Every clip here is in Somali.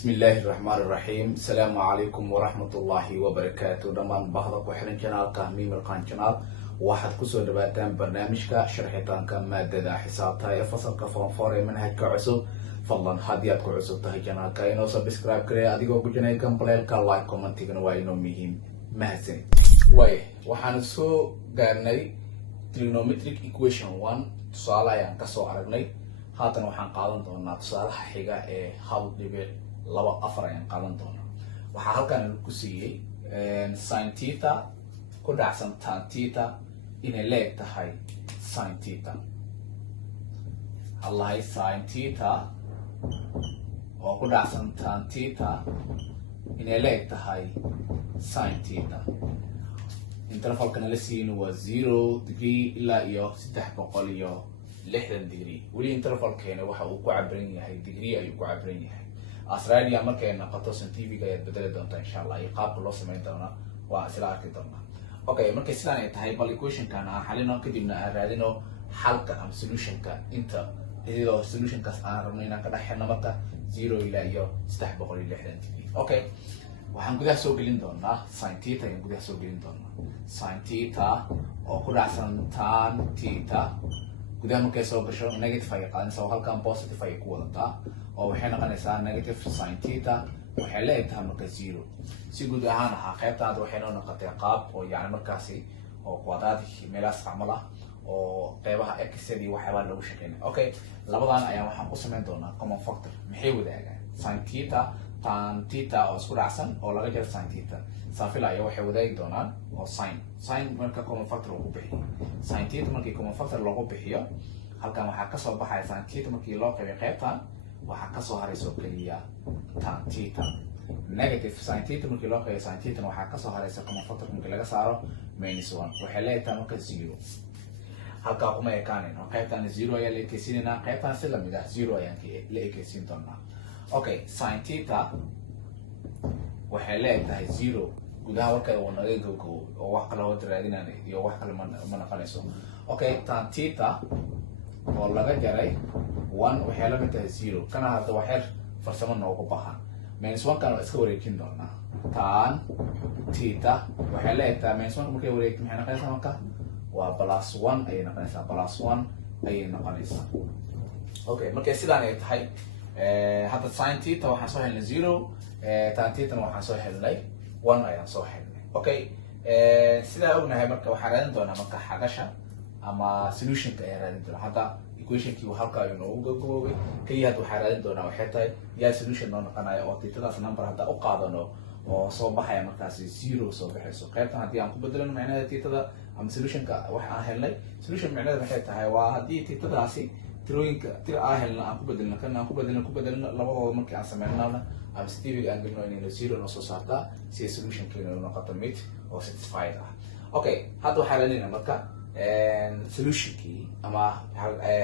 بسم الله الرحمن الرحيم. السلام عليكم ورحمة الله وبركاته. دمان بهضة وحلن جنال كهميم القان جنال واحد كسو دباتان برنامجك شرحتان كمادة حسابتها فصل كفون فوري منهج كعسو فضلا هاديات كعسو تهي جنال كاينو سبسكرايب كري اديكو كجناي كمبليل كاللايك كومنتيغن واينو مهم مهزين واي waxaan soo gaarnay trigonometric equation 1 tusaale ayaan ka soo aragnay haatan waxaan qaadan doonaa tusaalaha xiga ee hal dhibic 2 ayaan qaadan doonaa waxaa halkan ku siiyay sin theta ku dhacsan tan theta inay leeg tahay sin theta allahay sin theta oo ku dhacsan tan theta inay leeg tahay sin theta interval kana la siiyay waa 0 degree ilaa iyo 360 degree wali interval keena waxa uu ku cabiran yahay degree ayuu ku cabiran yahay Australia markay noqoto scientific ay bedeli doontaa insha Allah iyo qaabka loo sameyn doono waa isla arki doonaa okay markay sidaan ay tahay bal equation kana xalino kadibna aan raadino xalka ama solution ka inta iyadoo solution kaas aan rabno inaan ka dhaxayno marka 0 ilaa iyo 360 degree okay waxaan gudaha soo gelin doonaa sin theta ayaan gudaha soo gelin doonaa sin theta oo ku dhacsan tan theta gudaha markay soo gasho negative ay qaadanaysaa halkan positive ay ku wadataa oo waxay noqonaysaa negative sin theta waxay leedahay marka 0 si guud ahaan qaybtaada waxay noqotay qaab oo yani markaasi oo quadratic meelaas camal ah oo qaybaha x iyo waxyaabo lagu shaqeynay okay labadan ayaan waxaan ku sameyn doonaa common factor maxay wadaagaan sin theta tan theta oo isku dhacsan oo laga jaro sin theta saafila ayaa waxay wadaagi doonaan oo sin marka common factor lagu bixiyo sin theta markii common factor lagu bixiyo halkan waxaa ka soo baxaya sin theta markii loo qaybiyo qaybtan waxaa ka soo harayso kaliya tan theta negative sin theta markii loo qaybiyo sin theta waxaa ka soo haraysa common factor markii laga saaro -1 waxay leedahay marka 0 halka kuma ekaanayno qaybtan 0 ayaa la ekeysiinayna qaybtan si lamid ah 0 ayaan la ekeysiin doonaa okay sin theta waxay leedahay 0 gudaha warka oo naga gogo oo wax kale oo raadinayna iyo wax kale ma naqanayso okay tan theta oo laga jaray 1 waxay la mid tahay 0 kana hadda waxay farsamo noogu baahan -1 kana iska wareejin doonaa tan theta waxay leedahay -1 markay wareegto maxay noqonaysaa marka waa +1 ayay noqonaysaa +1 ayay noqonaysaa okay markay sidaan ay tahay hadda sin theta waxaan soo helnay 0 tan theta waxaan soo helnay 1 ayaan soo helnay okay sidaa ognahay marka waxaan raadin doonaa marka xagasha ama solution ka ayaan raadin doonaa hadda equation kii halka ayuu noogu gabagabay kaliya hadda waxaan raadin doonaa waxay tahay yaa solution noo noqonayo oo thetadas number hadda u qaadano oo soo baxaya markaasi 0 soo baxayso qaybtan haddii aan ku bedelano macnaheeda thetada ama solutionka wax aan helnay solution macnaheeda waxay tahay waa haddii thetadaasi tirooyinka tir aan helna aan ku bedelno kan aan ku bedelno labadooda markii aan sameynayna ama scientific aan gelino inay 0 noo soo saartaa si solution keena uu noqoto mid oo satisfied ah okay hadda waxaa raadinayna marka solutionkii ama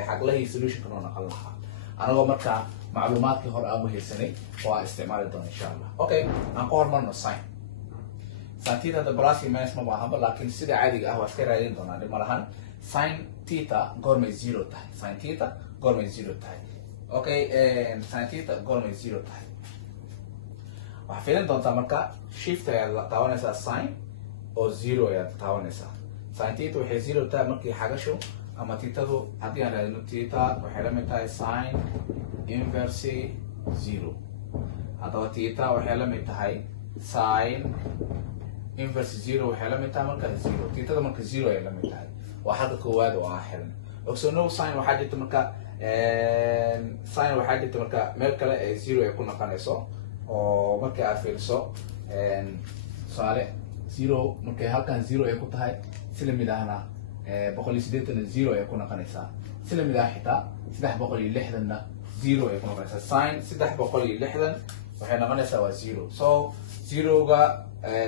xaglahi solutionka noo noqon lahaa anagoo marka macluumaadkii hore aan weheysanay waa isticmaali doona insha Allah okay aan ku hormarno sin theta da plus minus ma baahanba laakiin sida caadiga ah waa iska raadin doonaa dhib ma lahan sin theta goormay 0 tahay sin theta goormay 0 tahay okay sin theta goormay 0 tahay waxaa fiirin doontaa marka shift ayaa taabanaysaa sin oo 0 ayaa taabanaysaa sin theta waxay 0 tahay markii xagasho ama thetadu haddii aan raadino theta waxay la mid tahay sin inverse 0 haddaba theta waxay la mid tahay sin inverse 0 waxay la mid tahay marka 0 thetada marka 0 ay la mid tahay waa xagga koowaad oo aan helno ogsoonow sin waxaa jirta marka meel kale ee 0 ay ku noqonayso oo markii aad fiiriso tusaale 0 markay halkan 0 ay ku tahay si lamid ahna 180 0 ay ku noqonaysaa si lamid ah xitaa 360 na 0 ay ku noqonaysaa sin 360 waxay noqonaysaa waa 0 so 0ga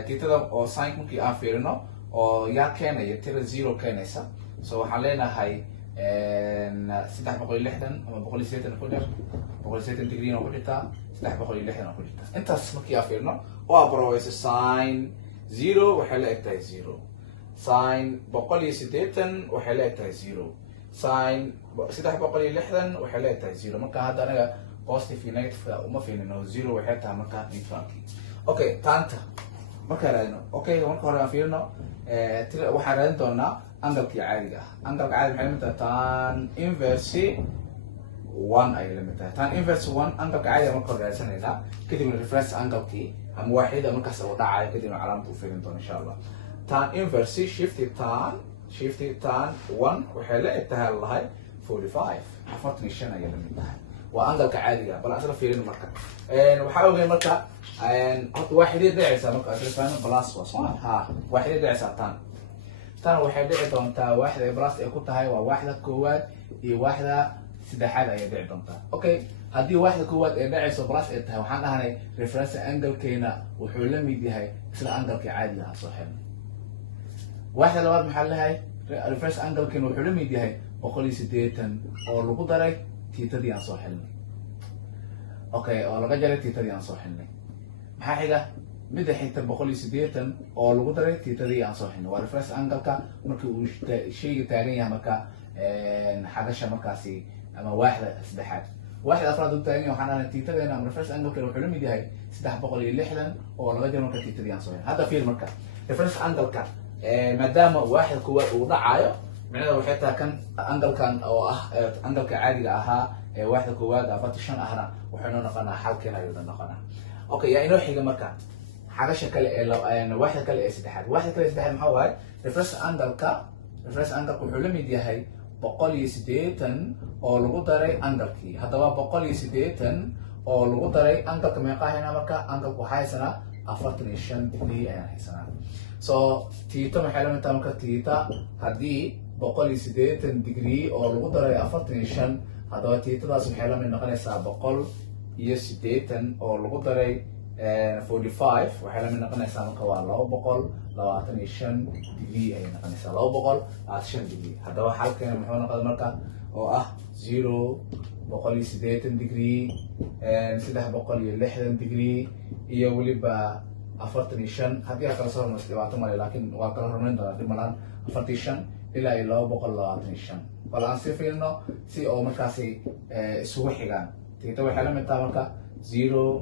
thetada oo sin markii aan fiirino oo yaa keenaya tira 0 keenaysa so waxaan leenahay 360 ama 180 ku dhir 180 degree oo ku jirta 360 oo ku jirta intaas markii aan fiirino oo abrowayso sin 0 waxay la egtahay 0 sin 180 waxay la egtahay 0 sin 360 waxay la egtahay 0 marka hadda anaga positive iyo negative uma fiirino zero waxay tahay marka neutralki. Okay, taanta marka raadino. Okay, marka hore aan fiirino waxaan raadin doonaa angle-kii caadiga ah. Angle-ka caadiga maxay mid tan inverse 1 ay la mid tahay. Tan inverse 1 angle-ka caadiga marka hore raadsanayna kadib reference angle-kii ama waaxida markaas oo dhacayo kadib calaamad u fiirin doona insha Allah. Tan inverse shift tan 1 waxay la tahay lahay 45 45 ay la mid tahay. waa angle-ka caadiga bal asla fiirin marka waxa ogeey marka horta waaxidii dhacaysa marka asla plus waa soo ha waaxidii dhacaysa tan waxay dhici doontaa waaxda plus ay ku tahay waa waaxda koowaad iyo waaxda saddexaad ay dhici doontaa. Okay, haddii waaxda koowaad ay dhacayso plus ay tahay waxaan dhahnay reference angle-keena wuxuu la mid yahay isla angle-ka caadiga ah soo xirnay. waaxda labaad maxaa lahay reference angle-keena wuxuu la mid yahay 180 oo lagu daray تيتدي aan soo xilnay. Okay, oo laga jaray تيتدي aan soo xilnay. maxaa xiga mid xigta 180 oo lagu daray تيتدي aan soo xilnay. waa reference angle-ka markii uu shayga taagan yahay marka xagasha markaasi ama waaxda saddexaad. waaxda afraad uu taagan yahay waxaan ahay تيتدينا ama reference angle-ka wuxuu la mid yahay 360 oo laga jaray marka تيتدي aan soo xilnay. hadda fiir marka reference angle-ka maadaama waaxda koowaad uu dhacayo معناه وحتى كان أنجل كان أو أنجل كعادي لها واحدة كواد أفتشان أهنا وحنا نقنا حال كنا يودا نقنا. أوكي يعني نوع حاجة مركان حاجة شكل لو يعني واحدة كلا استحاد واحدة كلا استحاد محاول رفرس أنجل رفرس أنجل كحلم دي هاي بقول يسديتن أو لغدري أنجل كي هذا بقول يسديتن أو لغدري أنجل كم يقع هنا مركا أنجل كحاي سنة أفتنيشن دي يعني سنة. So تيتا محل من تامك تيتا هدي 180 degree oo lagu daray 45 hadaba tiitadaas waxay la mid noqonaysaa 180 oo lagu daray 45 waxay la mid noqonaysaa marka waa 225 degree ay noqonaysaa 225 degree. hadaba halkan muxuu noqon marka oo ah 0 180 degree 360 degree iyo waliba 45 haddii kala soo marnay dhibaato male laakiin waa kala hormarin doonaa dib malaan 45 ilaa 225 bal aan si fiirno si oo markaasi isugu xigaan. tiita waxay la mid tahay marka 0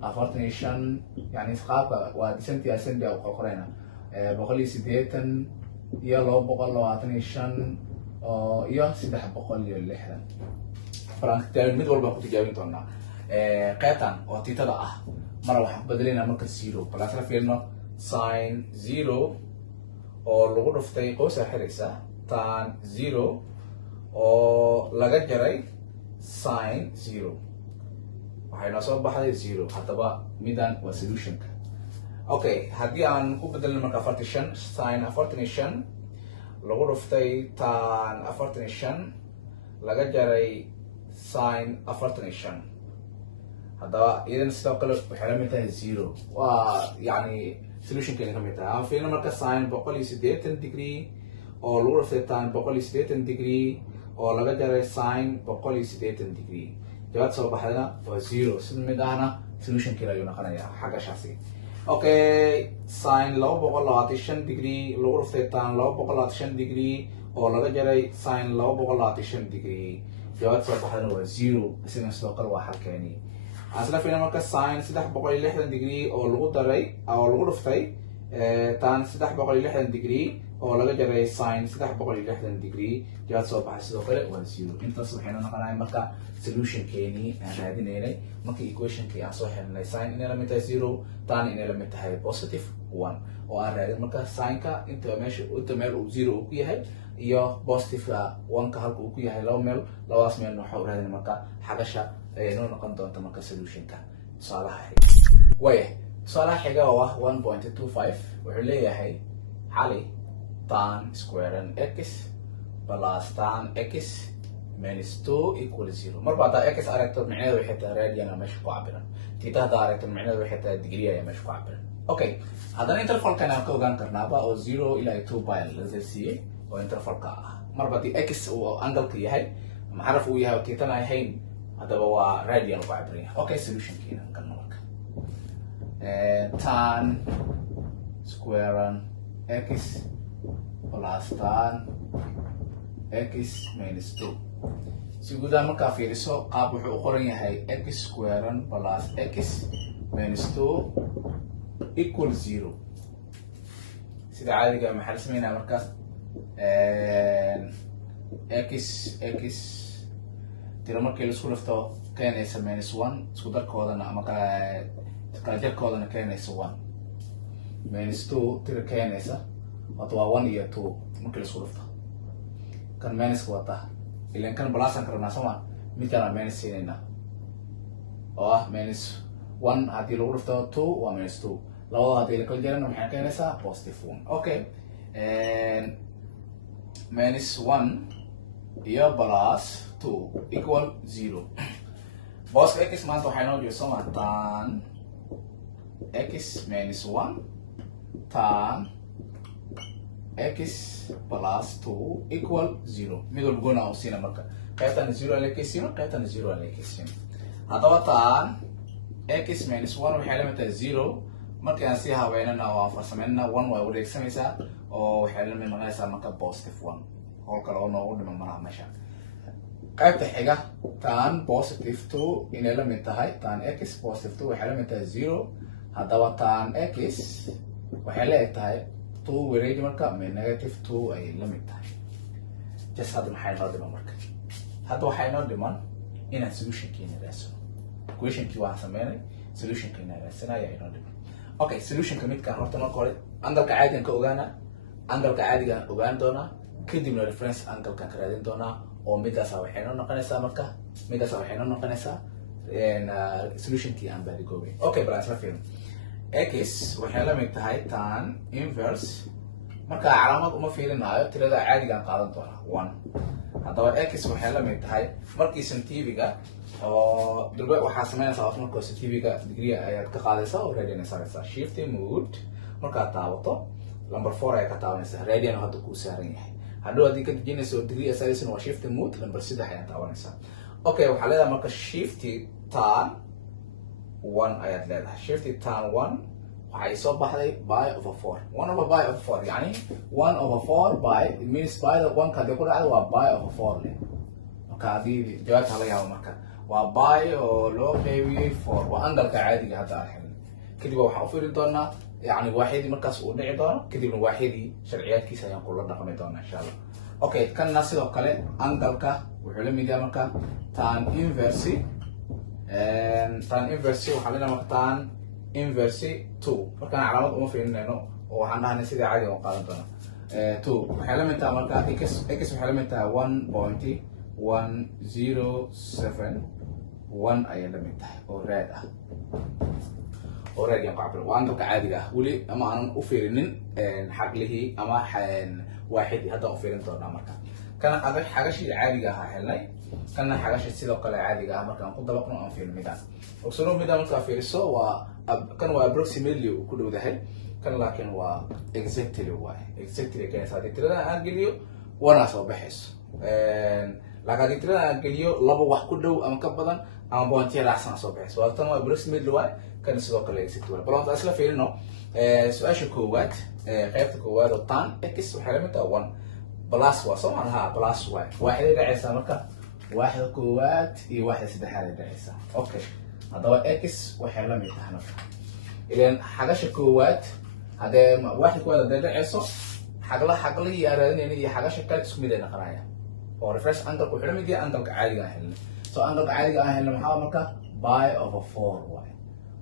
45 yani qaabka waa disanti asendi oo qorayna 180 iyo 225 oo iyo 360 balan taan mid walba ku tijaabin doonaa qaybtan oo tiitada ah mara waxaan bedelinaa marka 0 bal asla fiirno sin 0 oo lagu dhuftay qowsa xiraysa tan 0 oo laga jaray sin 0 waxay noo soo baxday 0. hadaba midan waa solution-ka. Okay, haddii aan ku bedelno marka 45 sin 45 lagu dhuftay tan 45 laga jaray sin 45 hadaba idan sidoo kale waxay la mid tahay 0. waa yani solution كان كم يتعامل فينا مركز ساين بقولي 80 degree أو لورا فتان بقولي 80 degree أو لقى جرى ساين بقولي 80 degree جوات سو بحدنا هو 0 سن مدانا solution كلا يونا خنا يا حاجة شخصي. أوكي ساين لو بقول 90 degree لورا فتان لو بقول 90 degree أو لقى جرى ساين لو بقول 90 degree جوات سو بحدنا هو 0 سن سلوكر واحد كاني. أصلا فينا مركز ساين 360 degree أو لغو دري أو لغو رفتي تان 360 degree أو لغو جري ساين 360 degree جات صوب حسدو كله وزيرو. أنت صبحنا نقرأ مركز solution كيني هذه نيني مركز equation كي أصبحنا ساين إن لم يتها 0 تان إن لم يتها positive 1 وأنا مركز ساين كا أنت ماشي أنت مال 0 كيه iyo positive 1 ka halka uu ku yahay laba meel labadaas meel waxa uu raadinaa marka xagasha inuu noqon doonto marka solution-ka. tusaalaha xiga way tusaalaha xiga oo ah 1.25 wuxuu leeyahay xali tan square x plus tan x minus 2 equals 0. marba hada x aragto macnaheedu waxay tahay radian ama meesha ku cabiran theta hada aragto macnaheedu waxay tahay degree ama meesha ku cabiran. okay hadana interval-kan aan ka ogaan karnaaba oo 0 ilaa 2 pi la siiyay وانترفال كا مربع دي اكس وانجل كي هاي معرف وياها وتيتنا هين هذا هو راديان وعبرين. اوكي سوليوشن كينا كنا لك tan square x plus tan x minus 2 si guud ahaan markaa fiiriso qaab wuxuu u qoran yahay x squared plus x minus 2 equal 0 sida caadiga maxaa la sameynaa markaas x tiro markii la isku dhafto keenaysa minus 1 isku darkoodana ama kala jarkoodana keenaysa 1 minus 2 tiro keenaysa wato waa 1 iyo 2 markii la isku dhafto kan minus wata ilan kan balasan karna sama mid kana minus siinayna oo ah minus 1 hadii lagu dhafto 2 waa minus 2 labada hadii la kala jarana maxay keenaysaa positive 1 okay minus 1 iyo plus 2 equal 0 boss x maanta waxay noo jeedo sama tan x minus 1 tan x plus 2 equal 0 mid walba goona oo siina marka qaybtan 0 la keesino qaybtan 0 la keesino hadaba tan x minus 1 waxay la mid tahay 0 marka aan si haweynana oo farsameynana 1 way wareegsanaysaa oo waxay la mid noqonaysaa marka positive 1 oo kale oo noogu dhiman maraha meesha qaybta xiga tan positive 2 inay la mid tahay tan x positive 2 waxay la mid tahay 0 hadaba tan x waxay la eg tahay 2 wareeg marka negative 2 ay la mid tahay just hadda maxay noo dhiman marka hadda waxay noo dhiman inaan solution-kiina raasano equation-kii waan sameynay solution-kiina raasanaya inoo dhiman okay solution-ka midkaan horta marka hore angalka caadigan ka ogaana angalka caadigan ogaan doonaa kadibna reference angalkan ka raadin doonaa oo midaas waxay noo noqonaysaa marka midaas waxay noo noqonaysaa solution-kii aan baadigoobay okay balance la fiirno x waxay la mid tahay tan inverse marka calaamad uma fiirinayo tirada caadiga aan qaadan doona 1 hadaba x waxay la mid tahay markii centiviga oo dulba waxa sameynaysaa marka centiviga degree ayaad ka qaadaysaa oo radian saaraysaa shift mode marka taabato number 4 ay ka taabanaysaa radian hadda ku saaran yahay hadhow hadii ka dejinayso degree asaasina waa shift mode number 3 ayaad taabanaysaa okay waxa leedahay marka shift tan 1 ayaad leedahay shift tan 1 waxay soo baxday pi over 4 1 over pi over 4 yani 1 over 4 pi it means pi the 1 ka ku dhacdo waa pi over 4 le marka hadii jawaabta laga yaabo marka waa pi oo loo qeybiyay 4 waa angalka caadiga hadda aan helnay kadib waxaan u fiirin doonaa yani waaxidii markaas uu dhici doono kadibna waaxidii sharciyaadkiisa ayaan kula dhaqmi doonaa insha Allah okay kanna sidoo kale angalka wuxuu la mid yahay marka tan inverse waxaa leena marka tan inverse 2 markaan calaamad uma fiirinayno oo waxaan dhahnay sidii caadiga oo qaadan doona 2 waxay la mid tahay marka x waxay la mid tahay 1.107 ayay la mid tahay oo raad ah oo raad yan qabro waan dadka caadiga ah wali ama aanan u fiirinin xaqlihii ama waaxid hadda u fiirin doona marka kana xagashi caadiga ah helnay kana xagashi sidoo kale caadiga ah markaan ku dabaqno aan fiirin midaan ogsano midaan marka fiiriso waa kan waa approximately ku dhowdahay kan laakiin waa exactly kan saadii tirada aan geliyo wana soo baxayso laakiin tirada aan geliyo laba wax ku dhow ama ka badan ama pointiya raacsan soo baxayso waa tan waa approximately kan sidoo kale exactly balance asla fiirino su'aasha koowaad qaybta koowaad oo tan x waxay la mid tahay 1 plus waa soo maaha plus y waaxda dhacaysa marka waaxda koowaad iyo waaxda saddexaad dhacaysa okay hadaba x waxay la mid tahay marka ilaan xagasha koowaad hadee waaxda koowaad hadee dhacayso xagla iyo araadinayna iyo xagasha kale isku mid ay noqonayaan oo reference angle wuxuu la mid yahay angle caadiga ah helnay so angle caadiga ah helnay maxaa marka pi over 4 y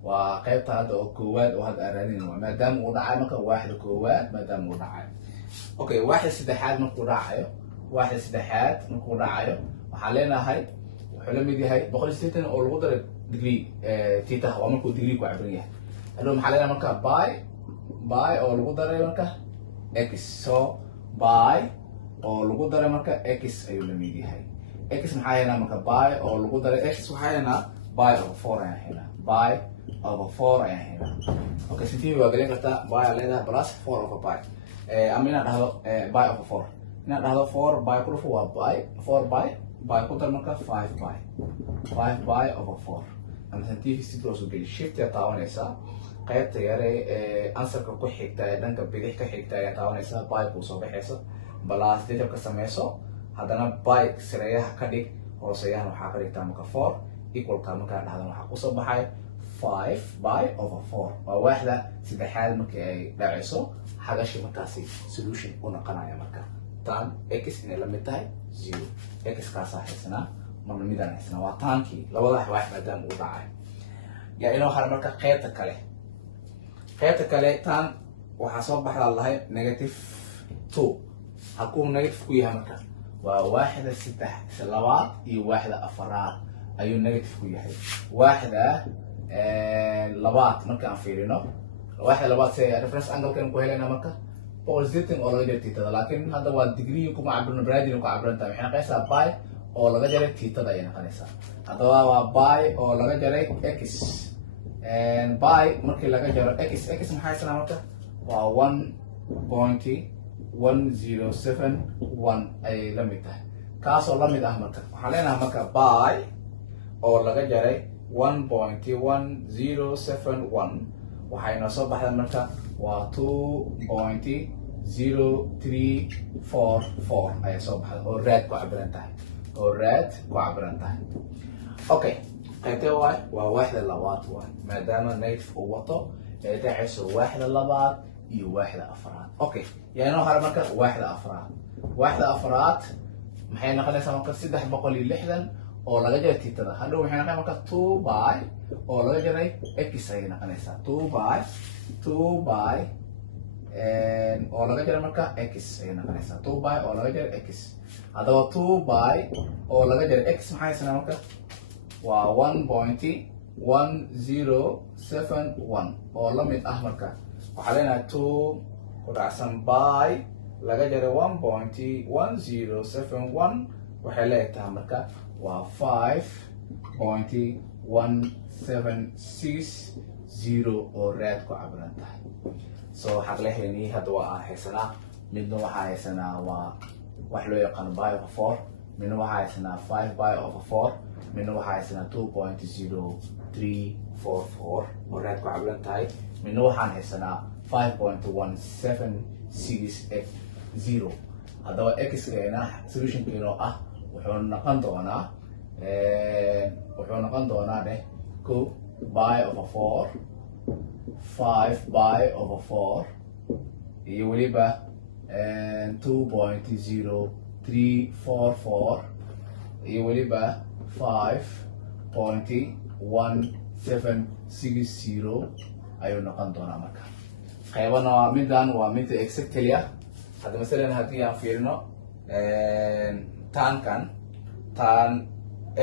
waa qaybta hadda oo koowaad oo hadda araadinayna maadaama uu dhacay marka waaxda koowaad maadaama uu dhacay okay waaxda saddexaad markuu dhacayo waxaan leenahay wuxuu la mid yahay 180 oo lagu daray degree theta waa markuu degree ku cabir yahay hadhow maxaa leenahay marka pi oo lagu daray marka x so pi oo lagu daray marka x ayuu la mid yahay x maxaa haynaa marka pi oo lagu daray x waxaa haynaa pi over 4 ayaan haynaa pi over 4 ayaan haynaa okay sintii waa gelin kartaa pi ayaa leedahay plus 4 over pi ama inaad dhahdo pi over 4 inaad dhahdo 4 pi ku dhufo waa pi 4 pi ku dar marka 5 pi over 4 ama sintii si toos u geli shift ayaa taabanaysaa qaybta yare answerka ku xigta ee dhanka bidix ka xigta ayaa taabanaysaa pi ku soo baxaysa plus dejabka sameyso haddana pi sareeyaha ka dhig hooseeyaan waxaa ka dhigtaa marka 4 equalka markaa dhahdan waxaa kusoo baxay 5 by over 4 waa waaxda saddexaad markii ay dhacayso xagashi markaasi solution u noqonaya marka tan x inay la mid tahay 0 x kaasaa haysanaa marna midaan haysanaa waa taankii labada waax maadaama uu dhacay yaa inoo hara marka qaybta kale tan waxaa soo baxdaa lahay negative 2 halkuu negative ku yahay marka waa waaxda labaad iyo waaxda afaraad ayuu negative ku yahay waaxda labaad markaan fiirino waaxda labaad si reference angle-kan ku helayna marka positive oo laga jaray theta laakiin hadda waa degree kuma cabirno braadin ku cabiranta waxay noqonaysaa pi oo laga jaray theta ay noqonaysaa haddaba waa pi oo laga jaray x pi markii laga jaro x maxay sanaa marka waa 1.1071 ay la mid tahay kaasoo la mid ah marka waxaan leenahay marka pi oo laga jaray 1.1071 waxay noo soo baxday marka waa 2.0344 ayay soo baxday oo raad ku cabiran tahay okay qaybtee waay waa waaxda labaad waay maadaama negative uu wato ee dhacayso waaxda labaad iyo waaxda afraad okay yaa inoo hara marka waaxda afraad maxay noqonaysaa marka 360 oo laga jaray theta hadhow waxay noqonaysaa marka 2 by oo laga jaray x ay noqonaysaa 2 by oo laga jaray marka x ay noqonaysaa 2 by oo laga jaray x haddaba 2 by oo laga jaray x maxay sanaa marka waa 1.1071 oo la mid ah marka waxaa leenahay 2 ku raacsan by laga jaray 1.1071 waxay leegtahay marka waa 5.1760 oo raad ku cabiran tahay so waxaad leeyahay hadda waa aan haysanaa midna waxaa haysanaa waa wax loo yaqaano by over 4 midna waxaa haysanaa 5 by over 4 midna waxaa haysanaa 2.0344 oo raad ku cabiran tahay midna waxaan haysanaa 5.1760 haddaba x-keena solutionkeena ah wuxuu noqon doonaa dheh 2 by over 4 5 by over 4 iyo weliba 2.0344 iyo weliba 5.1760 ayuu noqon doonaa marka qaybana waa midaan waa midda exactly ah hadda masalan haddii aan fiirino tan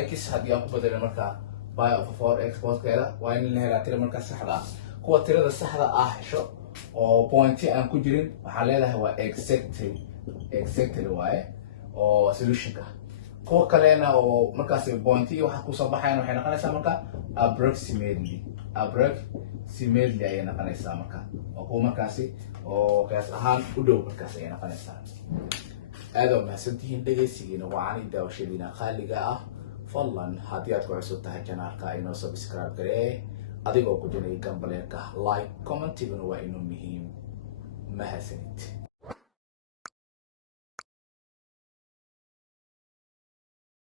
x haddii aan ku bedelno marka by over 4 x postkeeda waa in la helaa tira marka saxda ah kuwa tirada saxda ah hesho oo pointi aan ku jirin waxaa leedahay waa exactly waaye oo solutionka kuwa kalena oo markaas pointi waxa kusoo baxayan waxay noqonaysaa marka approximately ayay noqonaysaa marka oo kuwa markaasi oo qiyaas ahaan u dhow markaas ayay noqonaysaa aad waa mahadsantihiin dhegeysigiina wacan daawashadiina qaaliga ah fadlan haddii aad ku cusub tahay janaalka inoo subscribe garee adigoo ku jiray gambaleerka like commentiguna waa inuu muhiim mahadsanid